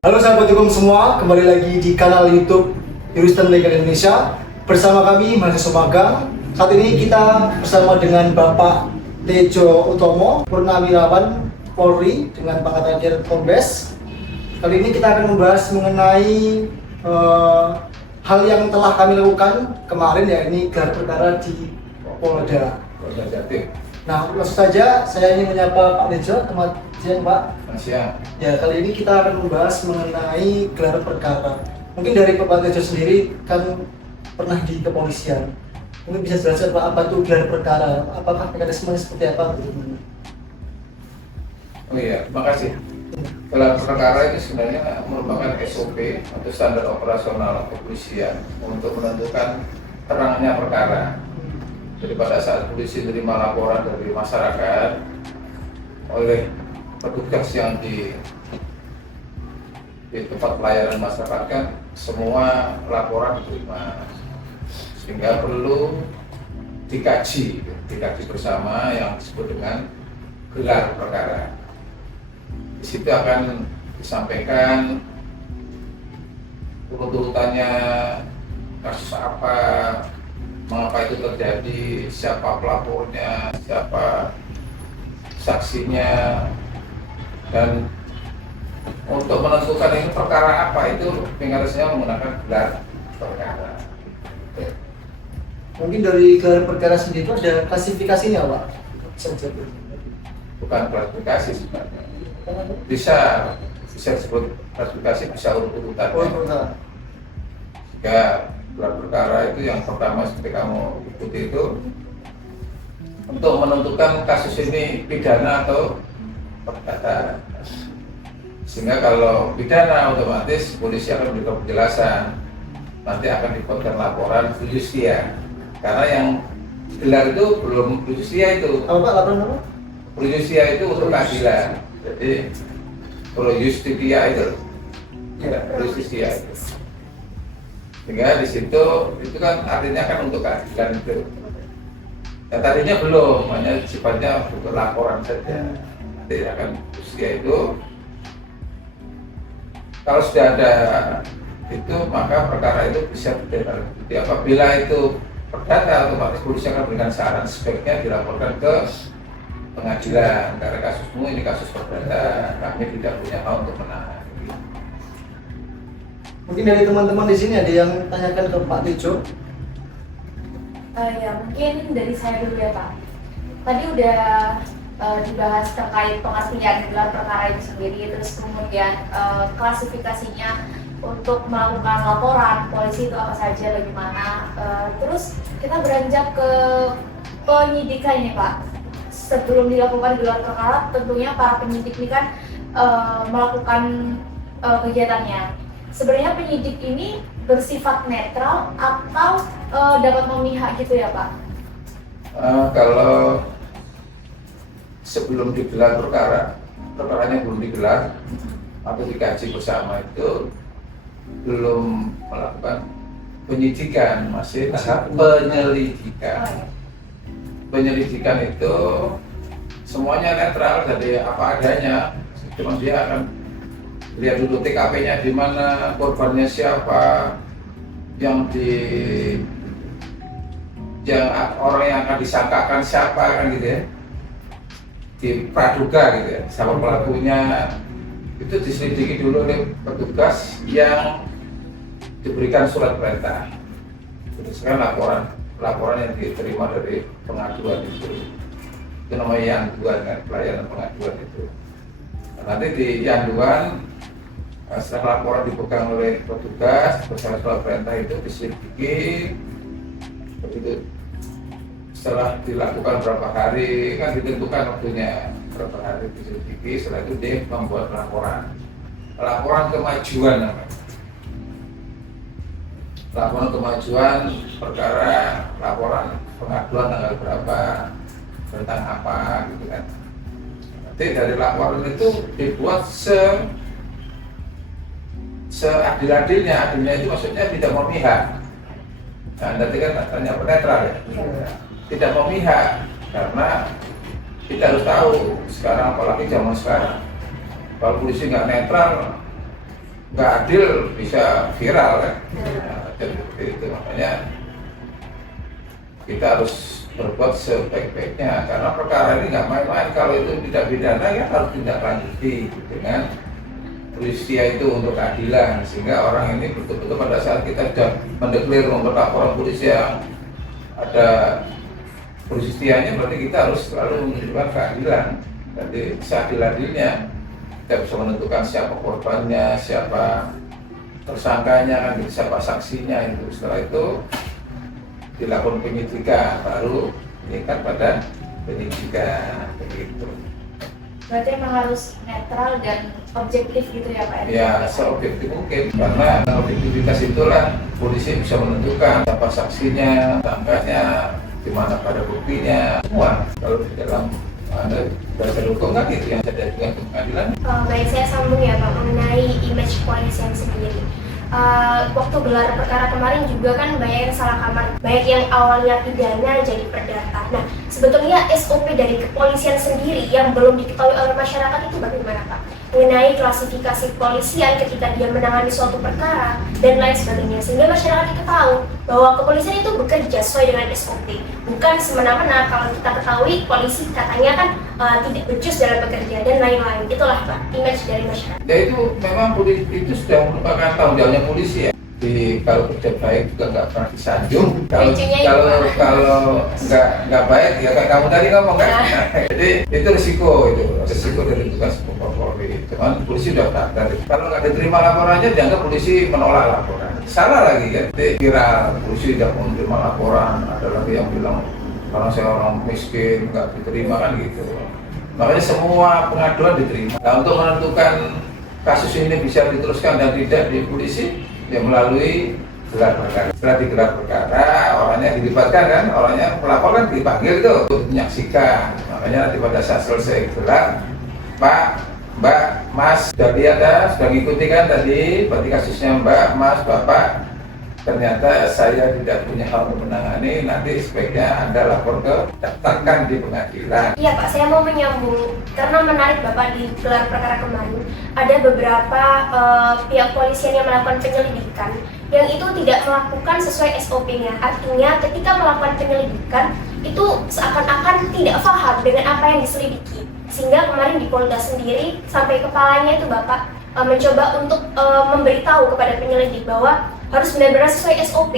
Halo sahabat hukum semua, kembali lagi di kanal YouTube Juristen Legal Indonesia bersama kami mahasiswa magang. Saat ini kita bersama dengan Bapak Tejo Utomo, Purnawirawan Polri dengan pangkatan Kombes. Kali ini kita akan membahas mengenai hal yang telah kami lakukan kemarin, yakni gelar perkara di Polda Jatim. Nah, langsung saja saya ingin menyapa Pak Tejo. Selamat siang, Pak. Siang. Ya, kali ini kita akan membahas mengenai gelar perkara. Mungkin dari Pak Tejo sendiri kan pernah di kepolisian. Mungkin bisa jelaskan Pak, apa itu gelar perkara? Apakah mekanismenya seperti apa? Oh iya, terima kasih. Gelar perkara itu sebenarnya merupakan SOP atau standar operasional kepolisian untuk menentukan terangnya perkara. Jadi pada saat polisi menerima laporan dari masyarakat oleh petugas yang di tempat pelayanan masyarakat kan semua laporan diterima, sehingga perlu dikaji bersama yang disebut dengan gelar perkara. Di situ akan disampaikan urutannya, kasus apa, mengapa itu terjadi, siapa pelapornya, siapa saksinya, dan untuk menentukan ini perkara apa itu mekanismenya menggunakan gelar perkara. Mungkin dari gelar perkara sendiri itu ada klasifikasinya, Pak? Bukan klasifikasi sebenarnya. Bisa disebut klasifikasi, bisa urutannya. Jika gelar perkara itu yang pertama seperti kamu ikuti itu untuk menentukan kasus ini pidana atau perdata. Sehingga kalau pidana otomatis polisi akan memberikan penjelasan, nanti akan dibuatkan laporan pro justia. Karena yang gelar itu belum pro justia itu. Apa Pak, laporan apa? Pro justia itu untuk keadilan. Jadi pro justia itu. Ya, pro justia itu. Sehingga di situ itu kan artinya kan untuk keadilan itu. Ya tadinya belum, hanya sifatnya untuk laporan saja. Nanti akan usia itu, kalau sudah ada itu maka perkara itu bisa ditindaklanjuti. Apabila itu perdata, otomatis polisi akan berikan saran sebaiknya dilaporkan ke pengadilan karena kasusmu ini kasus perdata, kami tidak punya hak untuk menahan. Mungkin dari teman-teman di sini ada yang tanyakan ke Pak Tejo. Ya mungkin dari saya dulu ya Pak. Tadi udah dibahas terkait pengertian gelar perkara itu sendiri, terus kemudian klasifikasinya untuk melakukan laporan polisi itu apa saja, bagaimana. Terus kita beranjak ke penyidikan ini Pak. Sebelum dilakukan gelar perkara, tentunya para penyidik ini kan melakukan kegiatannya. Sebenarnya penyidik ini bersifat netral atau dapat memihak gitu ya Pak? Kalau sebelum digelar perkaranya belum digelar atau dikaji bersama itu belum melakukan penyidikan, masih tahap penyelidikan. Penyelidikan itu semuanya netral, jadi apa adanya, cuma dia akan lihat dulu TKP-nya di mana, korbannya siapa, orang yang akan disangkakan siapa kan gitu ya, di praduga gitu ya, siapa pelakunya, itu diselidiki dulu oleh petugas yang diberikan surat perintah. Berdasarkan laporan yang diterima dari pengaduan itu namanya yanduan kan, pelayanan pengaduan itu. Nah, nanti di yanduan setelah laporan dipegang oleh petugas berdasarkan surat perintah itu diselidiki. Begitu setelah dilakukan berapa hari kan ditentukan waktunya, berapa hari diselidiki, setelah itu dia membuat laporan kemajuan namanya. Laporan kemajuan perkara, laporan pengaduan tanggal berapa, tentang apa gitu kan. Nanti dari laporan itu dibuat seadil-adilnya, adilnya itu maksudnya tidak memihak. Nah, nanti kan tanya netral ya, tidak memihak, karena kita harus tahu sekarang, apalagi zaman sekarang, kalau polisi nggak netral nggak adil bisa viral kan. Jadi seperti itu, makanya kita harus berbuat sebaik-baiknya karena perkara ini nggak main-main. Kalau itu tidak pidana ya harus tindak lanjuti dengan peristiwa itu untuk keadilan, sehingga orang ini betul-betul pada saat kita sudah mendeklir membuat laporan polisi yang ada peristiwanya, berarti kita harus selalu menunjukkan keadilan. Jadi seadil-adilnya kita bisa menentukan siapa korbannya, siapa tersangkanya, kan, siapa saksinya itu. Setelah itu dilakukan penyidikan, baru meningkat pada penyidikan begitu. Berarti emang harus netral dan objektif gitu ya Pak? Ya, seobjektif mungkin, karena objektivitas itulah polisi bisa menentukan siapa saksinya, tersangkanya, di mana pada buktinya, semua. Kalau di dalam dasar hukum kan itu yang ada dengan pengadilan. Baik, saya sambung ya Pak mengenai image kepolisian sendiri. Waktu gelar perkara kemarin juga kan banyak yang salah kamar, banyak yang awalnya pidana jadi perdata. Nah, sebetulnya SOP dari kepolisian sendiri yang belum diketahui oleh masyarakat itu bagaimana Pak? Mengenai klasifikasi kepolisian ketika dia menangani suatu perkara dan lain sebagainya, sehingga masyarakat itu tahu bahwa kepolisian itu bekerja sesuai dengan SOP, bukan semena-mena. Kalau kita ketahui polisi katanya kan tidak becus dalam bekerja dan lain-lain. Itulah Pak image dari masyarakat. Ya itu memang polisi itu sudah merupakan tanggung jawabnya polisi ya. Kalau kerja baik juga nggak pernah disanjung. Kalau nggak baik ya kayak kamu tadi ngomong kan. Jadi itu risiko dari tugas Polri. Cuman polisi sudah daftar. Kalau nggak diterima laporannya dianggap polisi menolak laporan. Salah lagi ya. Jadi kira polisi tidak mau menerima laporan. Ada lagi yang bilang karena saya orang miskin nggak diterima kan gitu. Makanya semua pengaduan diterima. Nah, untuk menentukan kasus ini bisa diteruskan dan tidak di polisi, ya melalui gelar perkara. Setelah digelar perkara, orangnya dilibatkan kan, orangnya pelapor kan dipanggil itu untuk menyaksikan. Makanya nanti pada saat selesai gelar, Pak, Mbak, Mas, sudah lihat ya, sudah ngikuti kan tadi, berarti kasusnya Mbak, Mas, Bapak, ternyata saya tidak punya hak untuk menangani, nanti sebaiknya Anda lapor ke daftarkan di pengadilan. Iya Pak, saya mau menyambung karena menarik Bapak di gelar perkara kemarin ada beberapa pihak polisian yang melakukan penyelidikan yang itu tidak melakukan sesuai SOP-nya. Artinya ketika melakukan penyelidikan itu seakan-akan tidak paham dengan apa yang diselidiki, sehingga kemarin di Polda sendiri sampai kepalanya itu Bapak mencoba untuk memberitahu kepada penyelidik bahwa harus benar-benar sesuai SOP.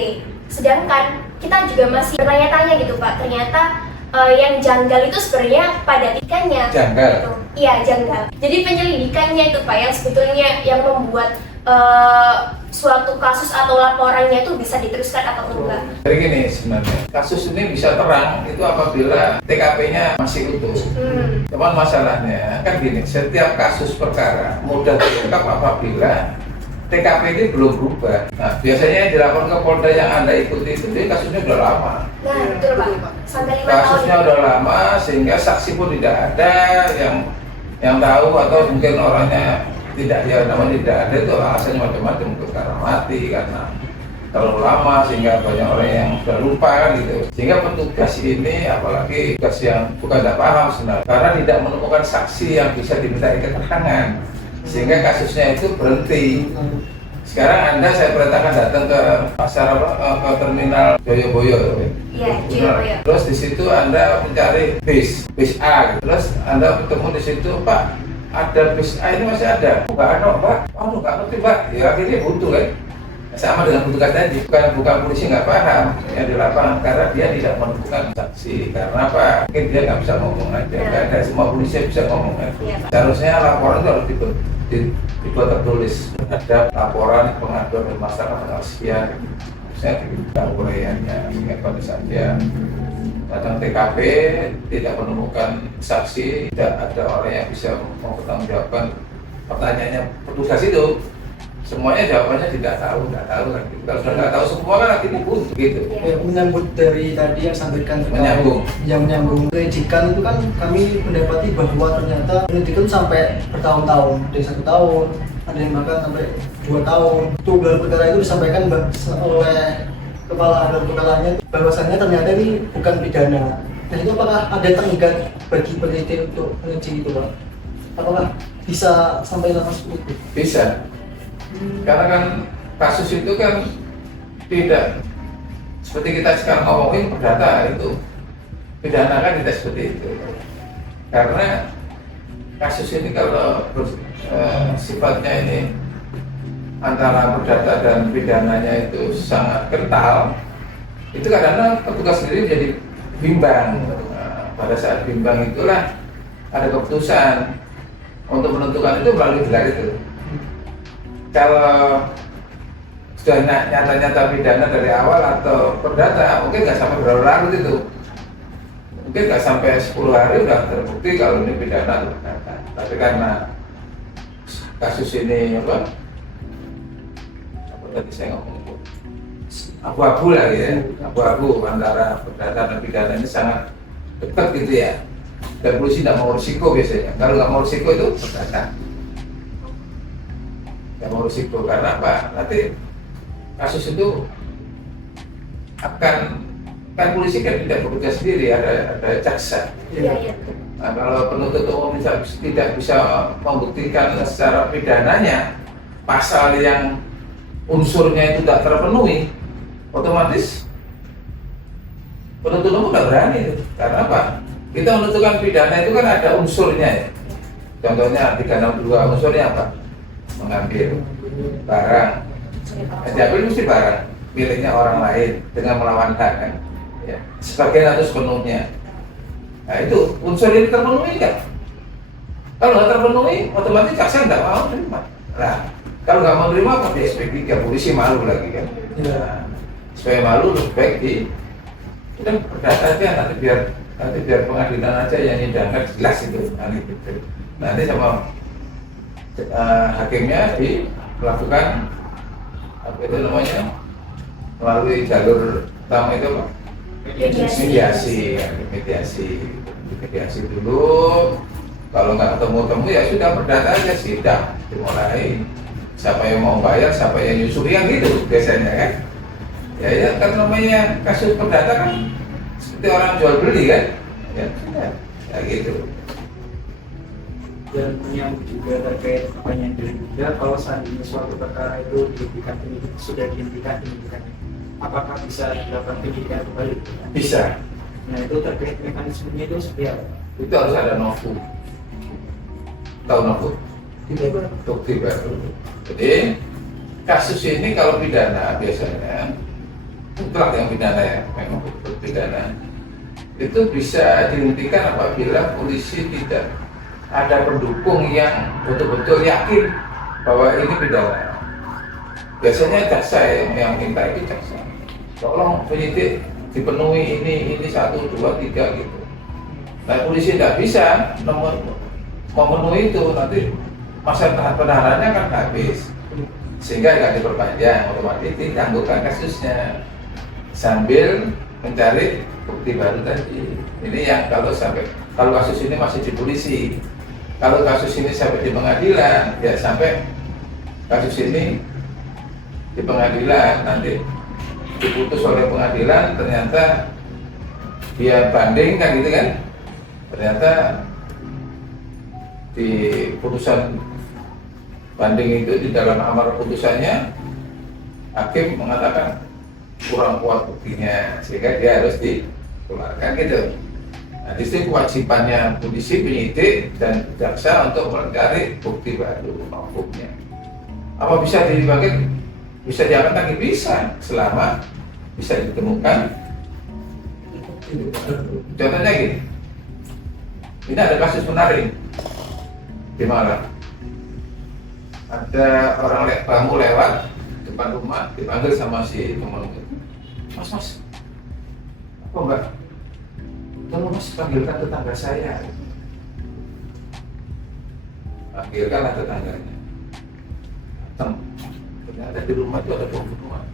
Sedangkan kita juga masih bertanya-tanya gitu Pak, ternyata yang janggal itu sebenarnya pada ikannya. Janggal? Gitu. Iya, janggal. Jadi penyelidikannya itu Pak yang sebetulnya yang membuat suatu kasus atau laporannya itu bisa diteruskan atau enggak. Jadi gini sebenarnya, kasus ini bisa terang itu apabila TKP-nya masih utuh. Cuman masalahnya kan gini, setiap kasus perkara mudah terungkap apabila TKP ini belum berubah. Nah, biasanya yang dilaporkan ke Polda yang Anda ikuti itu dia kasusnya udah lama. Nah, betul Pak. Sampai 5 tahun. Kasusnya udah lama sehingga saksi pun tidak ada yang tahu, atau mungkin orangnya tidak, ya namanya tidak ada itu alasannya macam-macam, mungkin karena mati, karena terlalu lama sehingga banyak orang yang sudah lupa kan gitu. Sehingga petugas ini, apalagi tugas yang bukan tidak paham sebenarnya, karena tidak menemukan saksi yang bisa dimintai keterangan, sehingga kasusnya itu berhenti. Sekarang Anda saya perintahkan datang ke pasar ke terminal Joyoboyo. Iya, Joyoboyo. Terus di situ Anda mencari bis A. Terus Anda ketemu di situ, Pak, ada bis A ini masih ada? Enggak ada, Pak. Oh, nggak ngerti, Pak. Ya akhirnya buntu kan. Sama dengan petugas tadi, bukan polisi nggak paham yang di lapangan, karena dia tidak menemukan saksi. Karena apa? Mungkin dia nggak bisa ngomong aja. Nggak ada semua polisi bisa ngomong aja. Seharusnya laporan itu harus dibuat tertulis terhadap laporan pengaduan dari masyarakat tanggal sekian. Saya diberitahu uraiannya, sehingga pada saat dia datang TKP tidak menemukan saksi, tidak ada orang yang bisa mempertanggungjawabkan pertanyaannya petugas itu. Semuanya jawabannya tidak tahu kan. Kalau sudah nggak tahu semua kan akhirnya buntu gitu. Ya, menyambut dari tadi yang sampaikan Menyambung. Penyidikan itu kan kami mendapati bahwa ternyata penyidikan sampai bertahun-tahun, dari 1 tahun, ada yang bahkan sampai 2 tahun. Itu gelar perkara itu disampaikan oleh kepala gelar perkaranya bahwasannya ternyata ini bukan pidana. Nah itu apakah ada tenggat bagi penyidik untuk menguji itu Pak? Apakah bisa sampai lama seperti itu? Bisa. Karena kan kasus itu kan tidak seperti kita sekarang ngomongin perdata itu, pidana kan tidak seperti itu. Karena kasus ini kalau sifatnya ini antara perdata dan pidananya itu sangat kental, itu kadang-kadang petugas sendiri jadi bimbang. Nah, pada saat bimbang itulah ada keputusan untuk menentukan itu melalui gelar itu. Kalau sudah nyata-nyata pidana dari awal atau perdata, mungkin nggak sampai berlarut itu, mungkin nggak sampai 10 hari udah terbukti kalau ini pidana atau perdata. Tapi karena kasus ini apa tadi saya ngomong itu abu-abu lah ya, abu-abu antara perdata dan pidana ini sangat dekat gitu ya. Dan polisi tidak mau risiko biasanya. Kalau nggak mau risiko itu perdata. Nggak mau risiko karena apa? Nanti kasus itu akan kan polisi kan tidak bekerja sendiri, ada jaksa. Iya. Nah, kalau penuntut umum tidak bisa membuktikan secara pidananya pasal yang unsurnya itu tidak terpenuhi, otomatis penuntut umum tidak berani itu. Karena apa? Kita menentukan pidana itu kan ada unsurnya ya. Contohnya 362 unsurnya apa? Mengambil barang. Diambil mesti barang miliknya orang lain dengan melawan hak kan, ya. Sebagian atau sepenuhnya. Nah itu unsur ini terpenuhi kan? Kalau nggak terpenuhi, otomatis jaksa nggak mau terima. Nah kalau nggak mau terima, apa di SP3 polisi malu lagi kan? Nah, supaya malu lebih baik kita perdata aja nanti biar pengadilan aja yang nyidangkan jelas itu. Nanti sama hakimnya melakukan apa itu namanya melalui jalur utama itu apa? Mediasi dulu. Kalau nggak ketemu ya sudah perdata aja sidang dimulai. Siapa yang mau bayar, siapa yang nyusul yang gitu biasanya kan? Ya kan namanya kasus perdata kan seperti orang jual beli kan? Ya gitu. Dan yang juga terkait pertanyaan dari juga, kalau seandainya suatu perkara itu sudah dihentikan penyidikannya, apakah bisa dilakukan penyidikan kembali? Bisa. Nah itu terkait mekanismenya itu seperti apa? Itu harus ada novu. Tahu novu? Tidak. Bukti baru. Jadi kasus ini kalau pidana biasanya mutlak yang pidana ya, memang pidana itu bisa dihentikan apabila polisi tidak ada pendukung yang betul-betul yakin bahwa ini pidana. Biasanya jaksa yang minta itu jaksa. Tolong penyidik dipenuhi ini 1, 2, 3 gitu. Nah polisi tidak bisa memenuhi itu, nanti masa tahap penahanannya kan habis, sehingga nggak diperpanjang, otomatis ditangguhkan kasusnya sambil mencari bukti baru tadi. Ini yang kalau kasus ini masih di polisi. Kalau kasus ini sampai di pengadilan, ya sampai kasus ini di pengadilan, nanti diputus oleh pengadilan, ternyata dia banding kan gitu kan, ternyata di putusan banding itu di dalam amar putusannya hakim mengatakan kurang kuat buktinya sehingga dia harus dikeluarkan gitu. Nah, di sini kewajibannya polisi, penyidik, dan jaksa untuk mencari bukti baru hukumnya. Apa bisa dibagi? Bisa diamankan lagi? Bisa, selama bisa ditemukan. Contohnya gini, ini ada kasus menarik di Malang. Ada orang tamu lewat depan rumah, dipanggil sama si teman itu. Mas, apa mbak? Tolong mas panggilkan tetangga saya. Panggilkanlah tetangganya. Datang. Ternyata di rumah itu ada pembunuhan.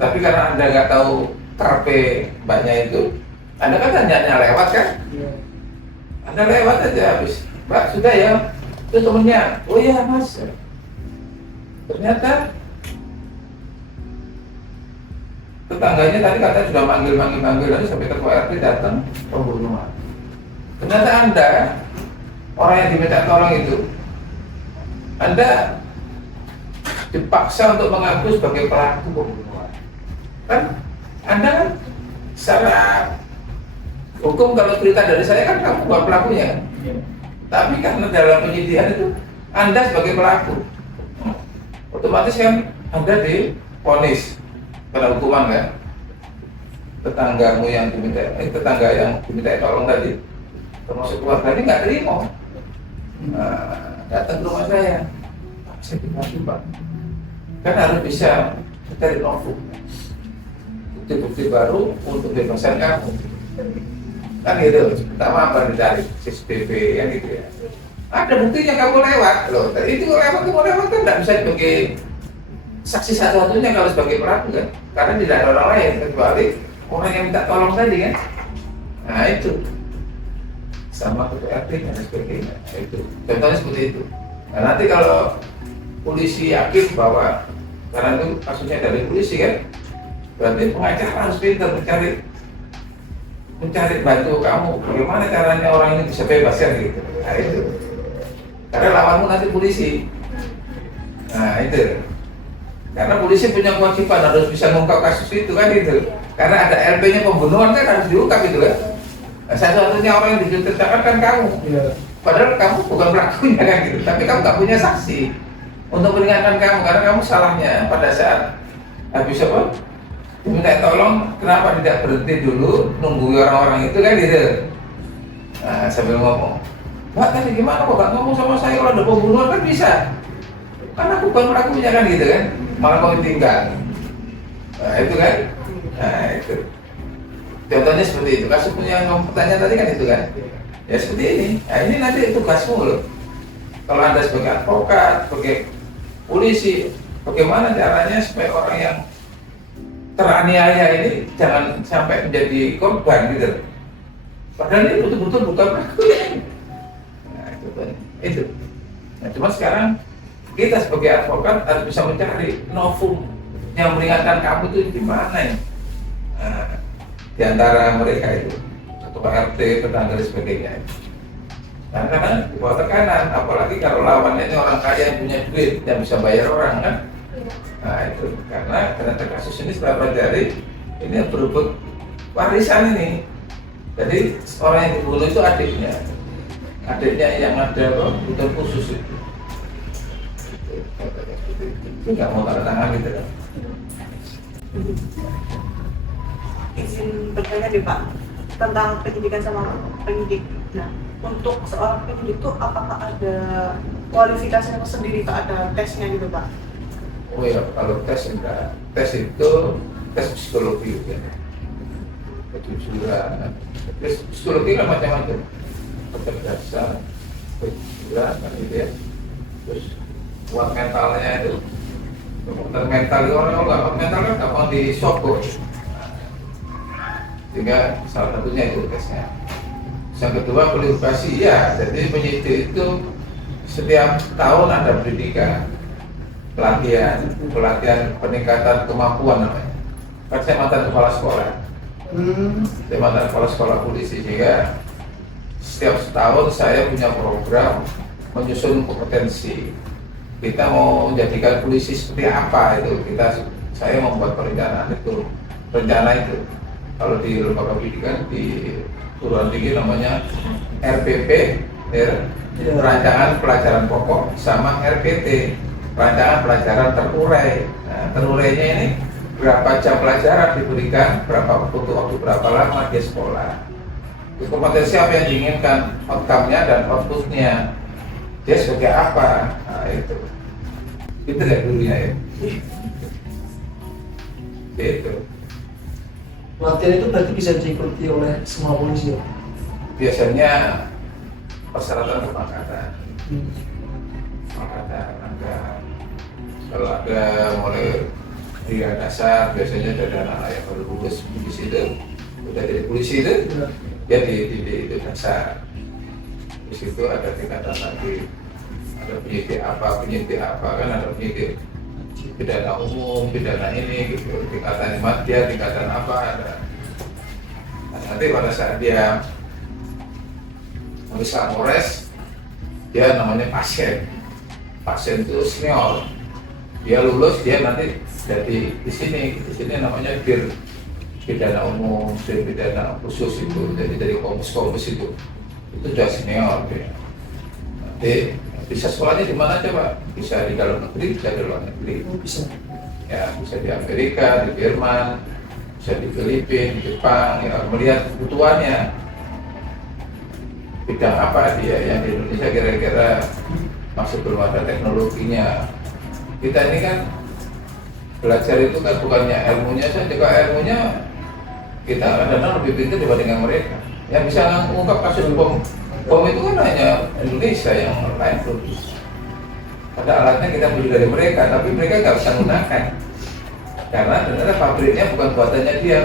Tapi karena anda nggak tahu terpe mbaknya itu, anda kan hanya lewat kan? Anda lewat aja habis. Mbak sudah ya, itu temennya. Oh iya mas. Ternyata tetangganya tadi katanya sudah manggil lagi sampai ketua RT datang pembunuhan. Ternyata anda orang yang diminta tolong itu Anda dipaksa untuk mengaku sebagai pelaku pembunuhan. Kan Anda kan secara hukum kalau cerita dari saya kan kamu bukan pelakunya kan? Tapi karena dalam penyidikan itu Anda sebagai pelaku, otomatis kan Anda divonis pada hukuman kan? Tetangga yang diminta tolong tadi, termasuk keluarga ini nggak terima, datang ke rumah saya dimaki Pak, kan harus bisa mencari novum, bukti-bukti baru untuk bebasan kamu, kan gitu. Pertama apa dicari CCTV kan gitu ya. Ada buktinya kamu lewat loh. Itu kamu lewat kan tidak bisa sebagai saksi satu-satunya kalau sebagai pelaku kan, karena tidak ada orang lain kecuali orang yang minta tolong tadi kan. Nah itu sama ketua RT dan sebagainya. Nah, itu contohnya seperti itu. Nah nanti kalau polisi yakin bahwa karena itu kasusnya dari polisi kan, berarti pengacara harus pintar mencari bantu kamu bagaimana caranya orang ini bisa bebas kan gitu. Nah itu karena lawanmu nanti polisi. Nah itu karena polisi punya kewajiban harus bisa mengungkap kasus itu kan gitu. Karena ada LP-nya pembunuhan kan harus diungkap itu kan. Nah, satu-satunya orang yang diceritakan kan kamu. Padahal kamu bukan pelakunya kan gitu. Tapi kamu nggak punya saksi untuk meringankan kamu karena kamu salahnya pada saat habis apa? Diminta tolong, kenapa tidak berhenti dulu nunggu orang-orang itu kan gitu. Nah sambil ngomong, Mbak tadi gimana kok nggak ngomong sama saya kalau ada pembunuhan kan bisa. Kan aku bukan pelakunya kan gitu kan. Malah kau tinggal. Nah itu kan. Nah itu contohnya seperti itu. Kasus punya pertanyaan tadi kan itu kan ya seperti ini. Nah ini nanti tugasmu loh. Kalau Anda sebagai advokat, sebagai polisi, bagaimana caranya supaya orang yang teraniaya ini jangan sampai menjadi korban gitu. Padahal ini betul-betul bukan pelakunya. Nah itu. Nah cuma sekarang kita sebagai advokat harus bisa mencari novum yang meringankan kamu itu di mana ya. Nah, di antara mereka itu ketua RT, tetangga dan sebagainya. Nah, karena di bawah tekanan, apalagi kalau lawannya ini orang kaya yang punya duit yang bisa bayar orang kan. Nah itu karena ternyata kasus ini setelah pelajari ini berebut warisan ini. Jadi orang yang dibunuh itu adiknya yang ada kebutuhan khusus itu nggak mau tanda tangan gitu kan. Izin bertanya nih Pak tentang penyidikan sama penyidik. Nah, untuk seorang penyidik itu apakah ada kualifikasinya sendiri Pak, ada tesnya gitu Pak? Oh ya, kalau tes enggak. Tes itu tes psikologi ya. Kejujuran. Tes psikologi kan macam-macam. Kecerdasan, kejujuran kan gitu ya. Terus kuat mentalnya itu. Komputer mental itu orang kalau nggak kuat mental kan gampang disogok. Sehingga salah satunya itu tesnya. Yang kedua kualifikasi ya. Jadi penyidik itu setiap tahun ada pendidikan. Pelatihan peningkatan kemampuan namanya. Kan saya mantan kepala sekolah. Saya mantan kepala sekolah polisi, sehingga setiap tahun saya punya program menyusun kompetensi. Kita mau menjadikan polisi seperti apa itu, saya membuat perencanaan itu. Rencana itu kalau di lembaga pendidikan di perguruan tinggi namanya RPP, Rancangan Pelajaran Pokok, sama RPT, Rancangan Pelajaran Terurai. Nah, terurainya ini berapa jam pelajaran diberikan, berapa waktu berapa lama dia sekolah. Itu kompetensi apa yang diinginkan, outcome-nya dan output-nya. Dia sebagai apa? Nah, itu ya dulunya ya. Itu. Pelatihan itu berarti bisa diikuti oleh semua polisi ya? Biasanya persyaratan kepangkatan. Kalau ada mulai di dasar biasanya ada anak yang baru lulus polisi itu udah jadi polisi itu dia di dasar. Di situ ada tingkatan lagi, ada penyidik apa kan, ada penyidik pidana umum, pidana ini gitu, tingkatan madya, tingkatan apa ada. Nah, nanti pada saat dia bisa mores, dia namanya pasien. pasien itu senior, dia lulus, dia nanti jadi di sini namanya dir pidana umum, dir pidana khusus itu, jadi dari komus itu sudah senior dia. Nanti bisa sekolahnya di mana aja Pak? Bisa di dalam negeri, bisa di luar negeri. Bisa. Ya, bisa di Amerika, di Jerman, bisa di Filipina, di Jepang, ya melihat kebutuhannya bidang apa dia yang di Indonesia kira-kira masih belum ada teknologinya. Kita ini kan belajar itu kan bukannya ilmunya saja, kalau ilmunya kita kadang-kadang lebih pintar dibandingkan mereka. Yang bisa mengungkap kasus bom itu kan hanya Indonesia, yang lain belum bisa. Ada alatnya kita beli dari mereka, tapi mereka nggak bisa menggunakan karena ternyata pabriknya bukan buatannya dia.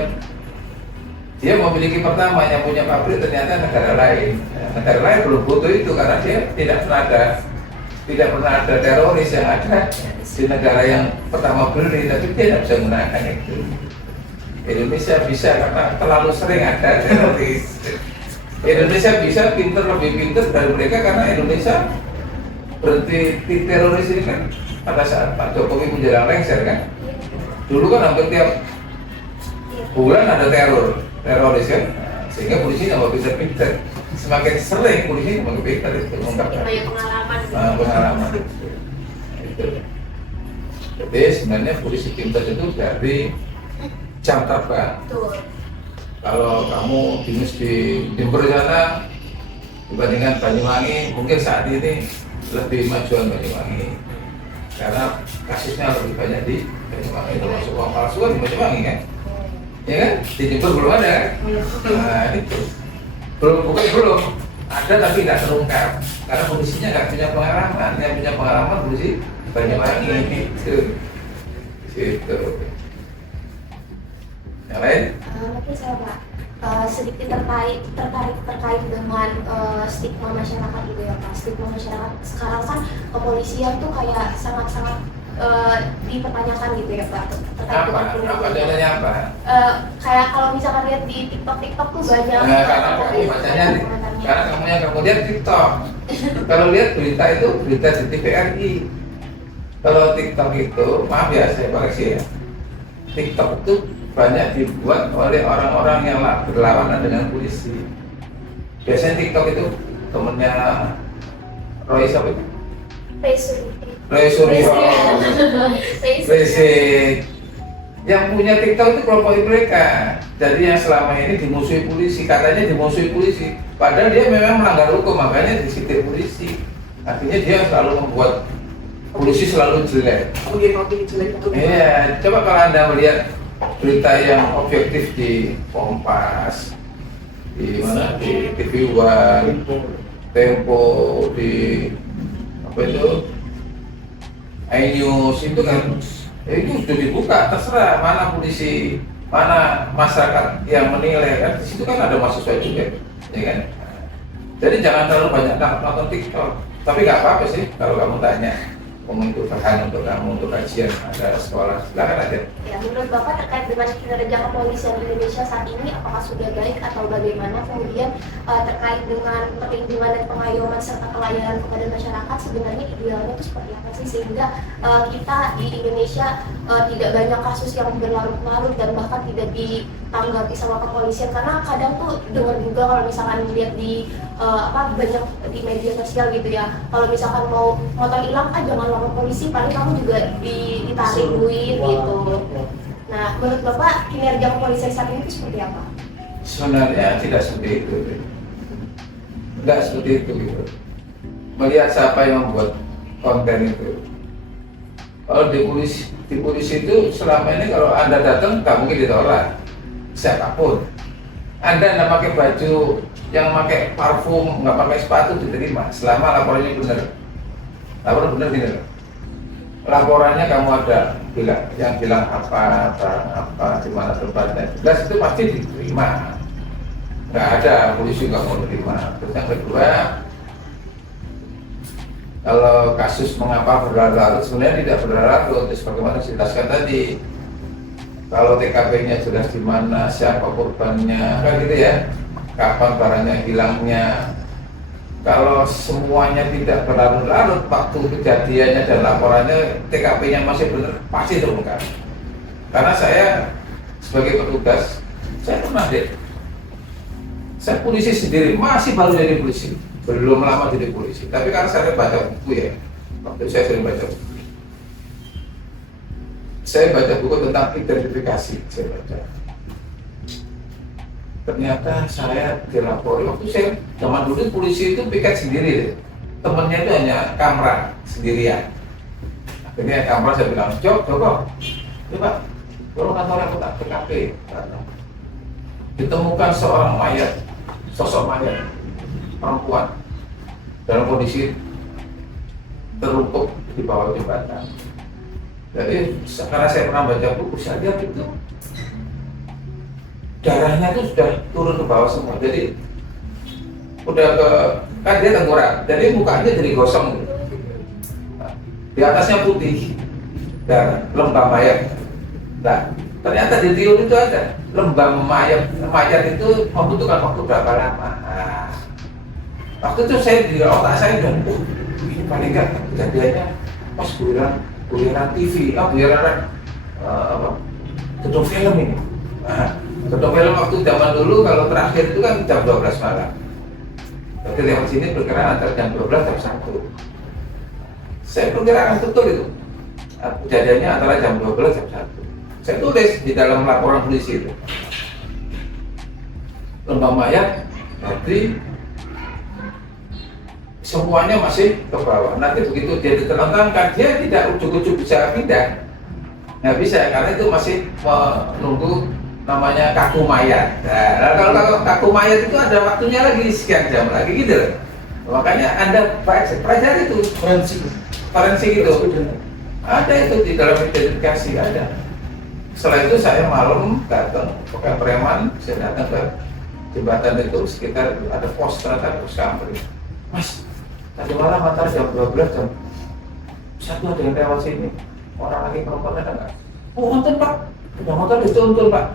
Dia memiliki pertama, yang punya pabrik ternyata negara lain. Negara lain belum butuh itu karena dia tidak pernah ada teroris yang ada di negara yang pertama beli, tapi dia tidak bisa menggunakan itu. Indonesia bisa karena terlalu sering ada teroris. Indonesia bisa lebih pintar dari mereka karena Indonesia berhenti di teroris ini kan pada saat Pak Jokowi menjelang lengser kan. Dulu kan hampir tiap bulan ada teroris kan, sehingga polisi nggak pintar-pintar. Semakin sering polisi semakin pintar itu mengungkapkan. Banyak pengalaman. Pengalaman. Itu. Jadi sebenarnya polisi pintar itu dari jam terbang. Betul. Kalau kamu dinas di Jember sana dibandingkan Banyuwangi, mungkin saat ini lebih majuan Banyuwangi karena kasusnya lebih banyak di Banyuwangi, termasuk uang palsu kan di Banyuwangi kan, ya kan? Di Jember belum ada kan? Nah itu belum ada tapi nggak terungkap karena polisinya nggak punya pengalaman. Yang punya pengalaman polisi Banyuwangi gitu. Yang lain? Mungkin saya Pak sedikit terkait dengan stigma masyarakat gitu ya Pak. Stigma masyarakat sekarang kan kepolisian tuh kayak sangat-sangat dipertanyakan gitu ya Pak. Apa contohnya apa? Kayak kalau misalkan lihat di TikTok tuh banyak. Karena kamu lihat TikTok. Kalau lihat berita itu berita di TVRI. Kalau TikTok itu, maaf ya saya koreksi ya. TikTok itu banyak dibuat oleh orang-orang yang berlawanan dengan polisi. Biasanya TikTok itu temennya Roy siapa itu? Roy Suryo. Yang punya TikTok itu kelompok mereka. Jadi yang selama ini dimusuhi polisi, katanya dimusuhi polisi. Padahal dia memang melanggar hukum, makanya disidik polisi. Artinya dia selalu membuat polisi selalu jelek. Oke, jelek itu. Iya, coba kalau Anda melihat berita yang objektif di Kompas, di mana di TV One, Tempo, di apa itu, iNews itu kan, itu sudah dibuka, terserah mana polisi, mana masyarakat yang menilai kan, di situ kan ada mahasiswa juga, ya kan. Jadi jangan terlalu banyak nonton TikTok, tapi nggak apa-apa sih kalau kamu tanya. Untuk bahan untuk kamu untuk kajian ada sekolah, silakan aja. Ya, menurut Bapak terkait dengan kinerja kepolisian Indonesia saat ini apakah sudah baik atau bagaimana? Kemudian terkait dengan perlindungan dan pengayoman serta pelayanan kepada masyarakat sebenarnya idealnya itu seperti apa sih sehingga kita di Indonesia tidak banyak kasus yang berlarut-larut dan bahkan tidak ditanggapi sama kepolisian, karena kadang tuh dengar juga kalau misalkan dilihat di banyak di media sosial gitu ya, kalau misalkan mau motor hilang jangan lapor polisi, paling kamu juga ditarik duit gitu. Nah, menurut Bapak kinerja kepolisian saat ini itu seperti apa? Sebenarnya tidak seperti itu, tidak seperti itu gitu. Melihat siapa yang membuat konten itu. Kalau di polisi itu selama ini kalau Anda datang nggak mungkin ditolak siapapun. Anda nggak pakai baju, yang pakai parfum, nggak pakai sepatu diterima selama laporannya benar. Laporan benar tidak? Laporannya kamu ada bilang apa, di mana tempatnya, jelas itu pasti diterima. Nggak ada polisi nggak mau terima. Terus yang kedua, kalau kasus mengapa berlarut-larut, sebenarnya tidak berlarut-larut, sebagaimana saya jelaskan tadi. Kalau TKP-nya jelas di mana, siapa korbannya, kan gitu ya. Kapan barangnya hilangnya, kalau semuanya tidak berlarut-larut, waktu kejadiannya dan laporannya TKP-nya masih benar, pasti terungkap. Karena saya sebagai petugas, saya pernah deh, saya polisi sendiri, masih baru jadi polisi, belum lama jadi polisi. Tapi karena saya baca buku ya, waktu saya sering baca buku. Saya baca buku tentang identifikasi, saya baca. Ternyata saya dilapori, waktu saya zaman dulu polisi itu piket sendiri deh. Temennya itu hanya kamera sendirian. Akhirnya kamera saya bilang, Joko, coba tolong kantor aku tak TKP. Ditemukan seorang mayat, sosok mayat perempuan dalam kondisi terlungkup di bawah jembatan. Jadi karena saya pernah baca buku, saya lihat itu darahnya itu sudah turun ke bawah semua. Jadi udah ke, kan dia tengkorak, jadi mukanya jadi gosong gitu. Di atasnya putih, darah, lembah mayat. Nah, ternyata di teori itu ada lembah mayat itu membutuhkan waktu berapa lama. Nah, waktu itu saya di otak saya udah, ini paling nggak kejadiannya pas guyuran TV, guyuran gedung film ini. Nah, gedung film waktu zaman dulu kalau terakhir itu kan jam 12 malam. Berarti lewat sini perkiraan antara jam 12 jam 1. Saya perkirakan betul itu. Kejadiannya antara jam 12 jam 1. Saya tulis di dalam laporan polisi itu. Lembah mayat, berarti semuanya masih ke bawah. Nanti begitu dia diterentangkan, dia tidak ujuk-ujuk bisa pindah. Nggak bisa, karena itu masih menunggu namanya kaku mayat. Nah, kalau kaku mayat itu ada waktunya lagi sekian jam lagi gitu loh. Makanya Anda pelajari itu forensik itu. Ada itu di dalam identifikasi ada. Setelah itu saya malam datang pakai preman, saya datang ke jembatan itu sekitar ada pos ternyata pos kampung. Mas, tadi malam antara jam 12 jam 1 ada yang lewat sini. Orang lagi perempuan ada nggak? Oh, nonton Pak. Udah motor dituntun Pak.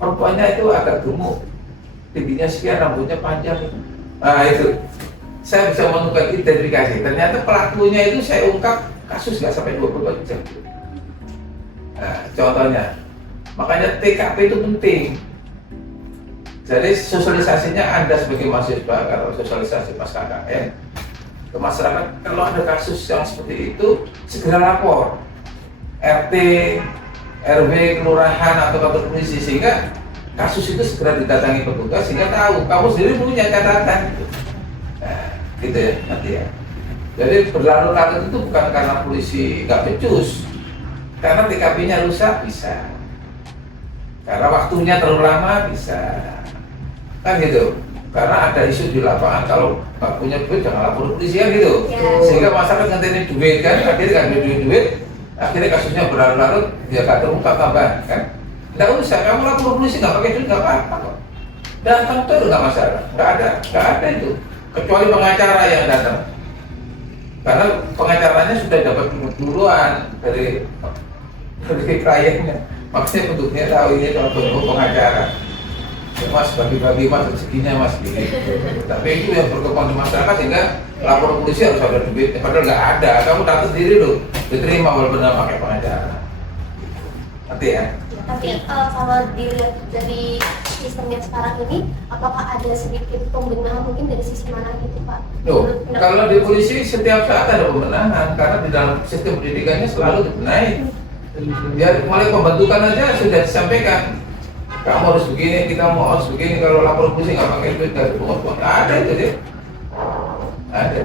Perempuannya itu agak gemuk, tingginya sekian, rambutnya panjang. Nah itu, saya bisa menemukan identifikasi. Ternyata pelakunya itu saya ungkap kasus nggak sampai 24 jam. Nah, contohnya, makanya TKP itu penting. Jadi sosialisasinya Anda sebagai mahasiswa, kalau sosialisasi pas KKN ke masyarakat, kalau ada kasus yang seperti itu segera lapor RT, RW, kelurahan atau kantor polisi sehingga kasus itu segera didatangi petugas sehingga tahu kamu sendiri punya catatan. Nah, gitu ya nanti ya. Jadi berlarut-larut itu bukan karena polisi nggak becus, karena TKP-nya rusak bisa, karena waktunya terlalu lama bisa, kan gitu. Karena ada isu di lapangan kalau nggak punya duit jangan lapor polisi kan gitu. Ya. Sehingga masyarakat nganterin duit kan, akhirnya nggak ada duit, akhirnya kasusnya berlarut-larut, ya nggak terungkap tambah kan. Nggak usah, kamu lapor polisi nggak pakai duit nggak apa-apa kok. Datang tuh nggak masalah, nggak ada itu. Kecuali pengacara yang datang. Karena pengacaranya sudah dapat duluan dari kliennya, makanya bentuknya tahu ini kalau pengacara. Ya, mas bagi-bagi mas rezekinya mas gini. Tapi itu yang berkembang di masyarakat sehingga lapor polisi harus ada duit. Padahal nggak ada, kamu datang sendiri loh, diterima walaupun nggak pakai pengacara. Nanti ya. Tapi kalau dilihat dari sistemnya sekarang ini, apakah ada sedikit pembenahan mungkin dari sisi mana gitu Pak? Loh, kalau di polisi setiap saat ada pembenahan karena di dalam sistem pendidikannya selalu dibenahi. Ya mulai pembentukan aja sudah disampaikan. Kamu harus begini, kita mau harus begini. Kalau lapor polisi nggak pakai duit dari pengurus, ada itu deh. Ada.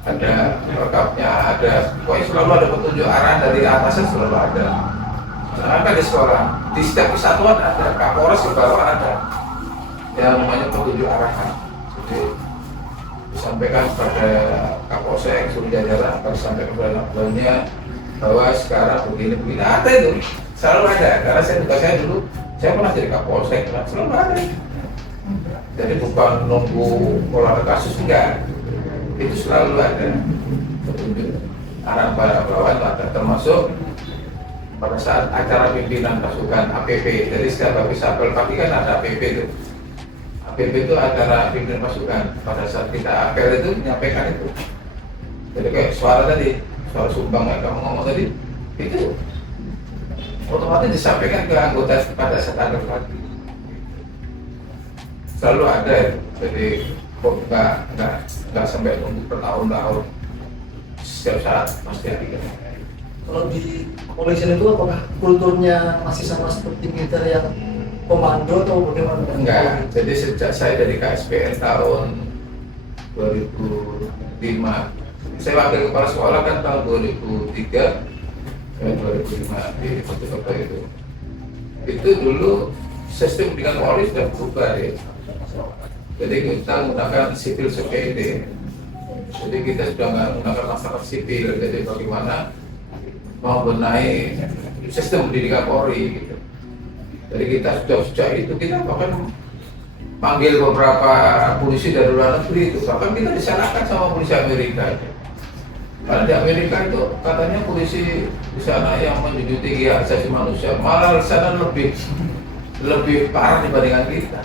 Ada rekapnya, ada. Pokoknya selalu ada petunjuk arah dari atasnya selalu ada. Ada di sekolah, di setiap kesatuan ada. Kapolres di bawah ada. Yang namanya petunjuk arahan. Jadi disampaikan kepada Kapolsek, suruh jajaran, akan disampaikan kepada anak bahwa sekarang begini ada itu selalu ada karena saya dulu saya pernah jadi Kapolsek selalu ada jadi bukan nunggu pola kasus enggak itu selalu ada petunjuk arah bawah itu ada termasuk pada saat acara pimpinan pasukan APP jadi setiap habis apel pagi kan ada APP itu APP itu acara pimpinan pasukan. Pada saat kita apel itu menyampaikan itu. Jadi kayak suara tadi, suara sumbang yang kamu ngomong tadi, itu otomatis disampaikan ke anggota pada saat ada lagi. Selalu ada ya. Jadi kok nggak sampai nunggu bertahun-tahun, setiap saat pasti ada. Kalau di kepolisian itu apakah kulturnya masih sama seperti militer yang komando atau bagaimana? Enggak, jadi sejak saya dari KSPN tahun 2005, saya wakil kepala sekolah kan tahun 2003, 2005 di Kota itu dulu sistem pendidikan Polri sudah berubah ya. Jadi kita menggunakan civil society, jadi kita sudah nggak menggunakan masyarakat sipil. Jadi bagaimana mau benahi sistem pendidikan Polri gitu. Jadi kita sejak itu kita bahkan panggil beberapa polisi dari luar negeri itu, bahkan kita disalahkan sama polisi Amerika aja. Karena di Amerika itu katanya polisi di sana yang menjunjung tinggi hak asasi manusia, malah di sana lebih parah dibandingkan kita.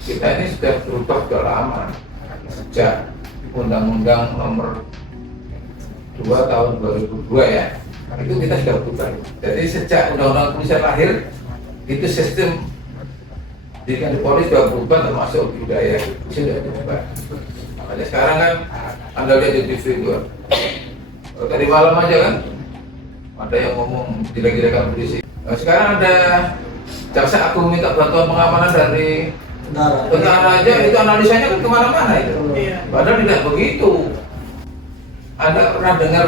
Kita ini sudah berubah sudah lama, sejak Undang-Undang Nomor 2 tahun 2002 ya, itu kita sudah berubah. Jadi sejak Undang-Undang Kepolisian lahir, itu sistem pendidikan di Polri sudah berubah, termasuk budaya itu sudah berubah. Makanya sekarang kan Anda lihat di TV itu, tadi malam aja kan ada yang ngomong gila-gilakan polisi. Nah, sekarang ada jaksa agung minta bantuan pengamanan dari tentara aja, itu analisanya kan kemana-mana itu. Padahal tidak begitu. Anda pernah dengar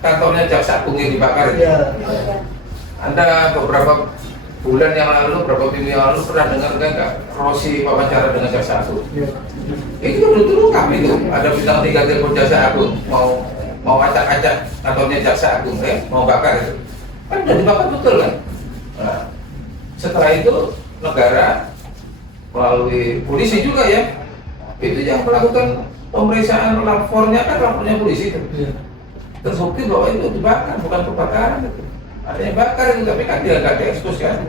kantornya jaksa agung yang dibakar itu? Anda beberapa bulan yang lalu, beberapa minggu yang lalu pernah dengar nggak Rosi wawancara dengan jaksa agung? Itu betul-betul kami itu ada bintang 3 telepon jaksa agung mau acak-acak kantornya jaksa agung ya, mau bakar itu kan udah dibakar betul kan. Nah, setelah itu negara melalui polisi juga ya, itu yang melakukan pemeriksaan lapornya kan lapornya polisi itu. Terbukti bahwa itu dibakar, bukan kebakaran itu. Ada yang bakar itu, tapi kan dia nggak diekspos kan.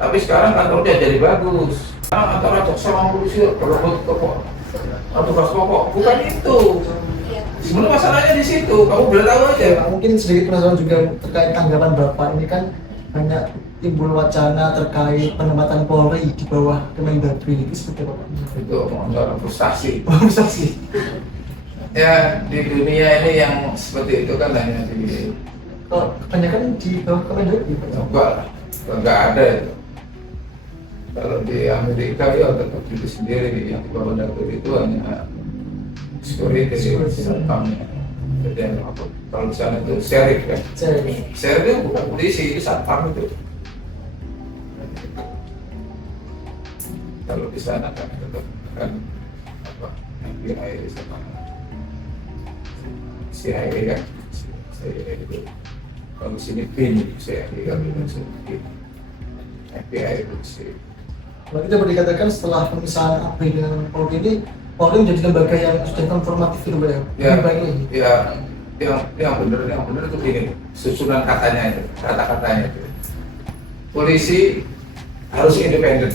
Tapi sekarang kantornya jadi bagus. Sekarang antara jaksa sama polisi berebut tugas pokok, bukan itu. Sebenarnya masalahnya di situ. Kamu boleh tahu aja. Mungkin sedikit penasaran juga terkait tanggapan Bapak ini kan banyak timbul wacana terkait penempatan Polri di bawah Kemendagri itu seperti apa? Itu soal frustasi. Frustasi. Ya di dunia ini yang seperti itu kan hanya di Kebanyakan di bawah Kemendagri. nggak ada itu. Kalau di Amerika ya tetap diri sendiri, yang di bawah Kemendagri itu hanya security satpamnya. Jadi apa? Kalau di sana itu sheriff kan? Sheriff itu bukan polisi, itu satpam itu. Kalau di sana kan tetap kan apa? FBI sama CIA kan? CIA itu. Kalau di sini BIN, CIA kan bukan sini. FBI itu sih. Kalau kita boleh dikatakan setelah pemisahan ABRI dengan Polri ini, Polri menjadi lembaga yang sudah konformatif gitu ya? Ya, yang benar itu begini, susunan katanya itu, kata-katanya itu. Polisi harus independen,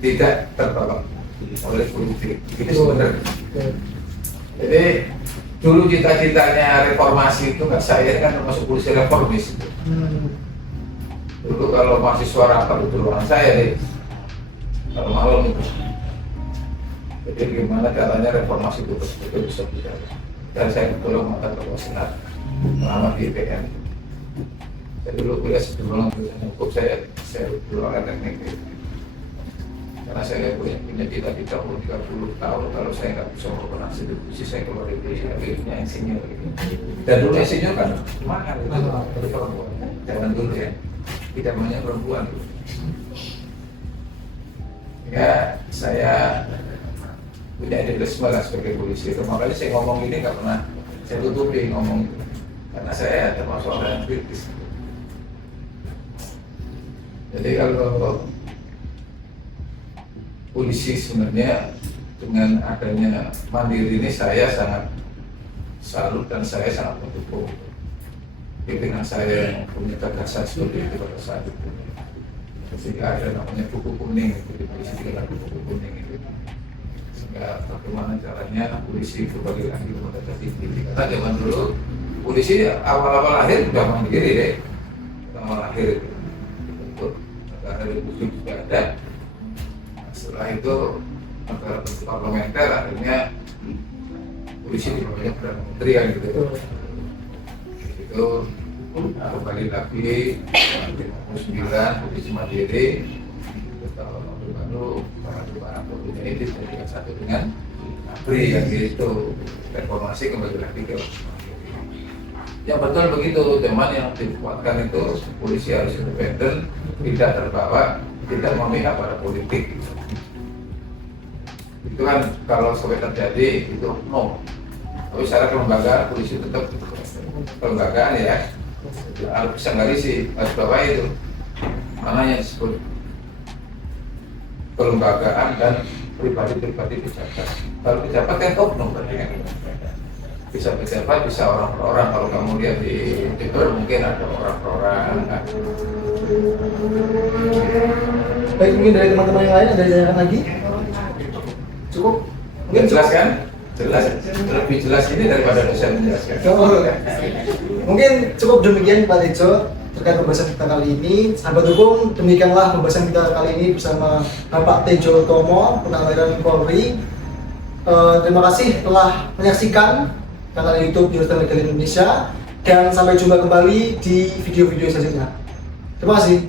tidak tertolong oleh politik. Itu sebenarnya. Jadi dulu cita-citanya reformasi itu kan saya kan termasuk polisi reformis. Dulu kalau mahasiswa rapat itu ruangan saya deh, kalau malam itu. Jadi gimana caranya reformasi itu betul bisa berjalan. Dan saya kebetulan mantan ketua senat selama di IPN. Saya dulu kuliah sebelum hukum saya berulang teknik. Karena saya punya cita-cita 30 tahun kalau saya nggak bisa melakukan institusi saya keluar dari akhirnya insinyur. Dan dulu insinyur kan mahal itu dari perempuan. Jangan dulu ya, tidak banyak perempuan. Ya saya punya idealisme lah sebagai polisi. Makanya saya ngomong ini nggak pernah saya tutupi ngomong itu. Karena saya termasuk orang yang kritis. Jadi kalau polisi sebenarnya dengan adanya mandiri ini saya sangat salut dan saya sangat mendukung pimpinan saya yang punya gagasan seperti itu pada saat itu. Sehingga ada namanya buku kuning, jadi polisi dikeluarkan buku kuning itu. Sehingga bagaimana caranya polisi kembali lagi kepada diri. Karena zaman dulu polisi awal-awal akhir sudah mandiri deh, awal akhir itu bentuk negara republik juga ada. Nah, setelah itu negara bentuk parlementer akhirnya polisi di bawahnya perdana menteri kan gitu. Itu kembali lagi tahun 59 polisi mandiri. Tahun Orde Baru para polisi ini dijadikan satu dengan ABRI yang gitu. Reformasi kembali lagi ke yang betul begitu. Zaman yang dikuatkan itu polisi harus independen, tidak terbawa, tidak memihak pada politik. Itu kan kalau sampai terjadi itu no. Tapi secara kelembagaan polisi tetap kelembagaan ya. Harus bisa nggak sih harus bawa itu. Mana yang disebut kelembagaan dan pribadi-pribadi pejabat. Kalau pejabat kan oknum berarti. Bisa pejabat, bisa orang per orang. Kalau kamu lihat di Twitter mungkin ada orang per orang. Baik, mungkin dari teman-teman yang lain ada ditanyakan lagi? Cukup? Mungkin Jelas kan? Jelas. Lebih jelas ini daripada bisa menjelaskan. Oh, mungkin cukup demikian Pak Tejo terkait pembahasan kita kali ini. Sahabat hukum, demikianlah pembahasan kita kali ini bersama Bapak Tejo Utomo, Purnawirawan Polri. Terima kasih telah menyaksikan kanal YouTube Jurusan Legal Indonesia dan sampai jumpa kembali di video-video selanjutnya. Terima kasih.